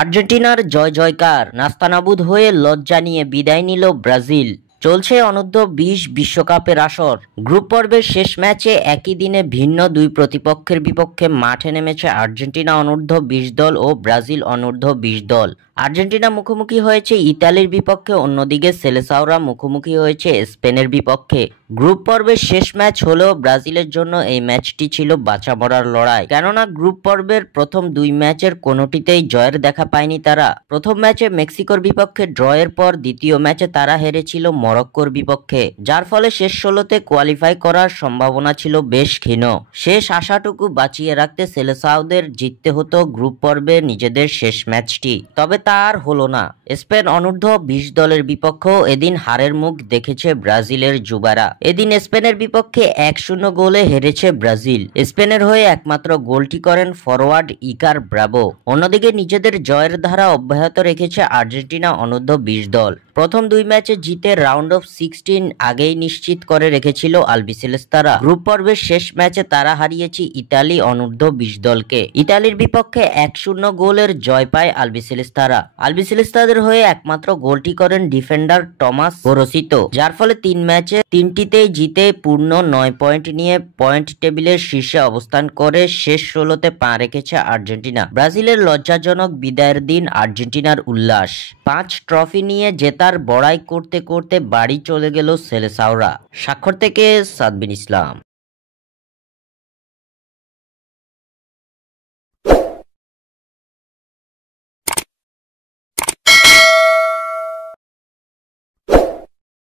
আর্জেন্টিনার জয় জয়কার, নাস্তানাবুদ হয়ে লজ্জা নিয়ে বিদায় নিল ব্রাজিল। চলছে অনূর্ধ্ব-20 বিশ্বকাপের আসর। গ্রুপ পর্বের শেষ ম্যাচে একই দিনে ভিন্ন দুই প্রতিপক্ষের বিপক্ষে মাঠে নেমেছে আর্জেন্টিনা অনূর্ধ্ব-20 দল ও ব্রাজিল অনূর্ধ্ব-20 দল। আর্জেন্টিনা মুখোমুখি হয়েছে ইতালির বিপক্ষে, অন্যদিকে সেলেসাওরা মুখোমুখি হয়েছে স্পেনের বিপক্ষে। গ্রুপ পর্বের শেষ ম্যাচ হলেও ব্রাজিলের জন্য এই ম্যাচটি ছিল বাঁচা মরার লড়াই, কেননা গ্রুপ পর্বের প্রথম দুই ম্যাচের কোনোটিতেই জয়ের দেখা পায়নি তারা। প্রথম ম্যাচে মেক্সিকোর বিপক্ষে ড্রয়ের পর দ্বিতীয় ম্যাচে তারা হেরেছিল মরক্কোর বিপক্ষে, যার ফলে শেষ 16তে কোয়ালিফাই করার সম্ভাবনা ছিল বেশ ক্ষীণ। শেষ আশাটুকু বাঁচিয়ে রাখতে সেলেসাওদের জিততে হতো গ্রুপ পর্বে নিজেদের শেষ ম্যাচটি, তবে তা আর হলো না। স্পেন অনূর্ধ্ব-20 দলের বিপক্ষেও এদিন হারের মুখ দেখেছে ব্রাজিলের যুবারা। এদিন স্পেনের বিপক্ষে 1-0 গোলে হেরেছে ব্রাজিল। স্পেনের হয়ে একমাত্র গোলটি করেন ফরওয়ার্ড ইকার ব্রাভো। অন্যদিকে নিজেদের জয়ের ধারা অব্যাহত রেখেছে আর্জেন্টিনা অনূর্ধ্ব-20 দল। প্রথম দুই ম্যাচে জিতে রাউন্ড অফ 16 আগেই নিশ্চিত করে রেখেছিল আলবিসেলেস্তারা। গ্রুপ পর্বের শেষ ম্যাচে তারা হারিয়েছে ইতালি অনূর্ধ্ব-20 দলকে। ইতালির বিপক্ষে 1-0 গোলের জয় পায় আলবিসেলেস্তারা। আলবিসেলেস্তাদের হয়ে একমাত্র গোলটি করেন ডিফেন্ডার টমাস গোরসিতো, যার ফলে 3 ম্যাচে 3টিতেই জিতে পূর্ণ 9 পয়েন্ট নিয়ে পয়েন্ট টেবিলের শীর্ষে অবস্থান করে শেষ 16তে পা রেখেছে আর্জেন্টিনা। ব্রাজিলের লজ্জাজনক বিদায়ের দিন আর্জেন্টিনার উল্লাস। 5 ট্রফি নিয়ে জেতার বড়াই করতে করতে বাড়ি চলে গেল সেলেসাওরা। স্বাক্ষর থেকে সাদবিন ইসলাম।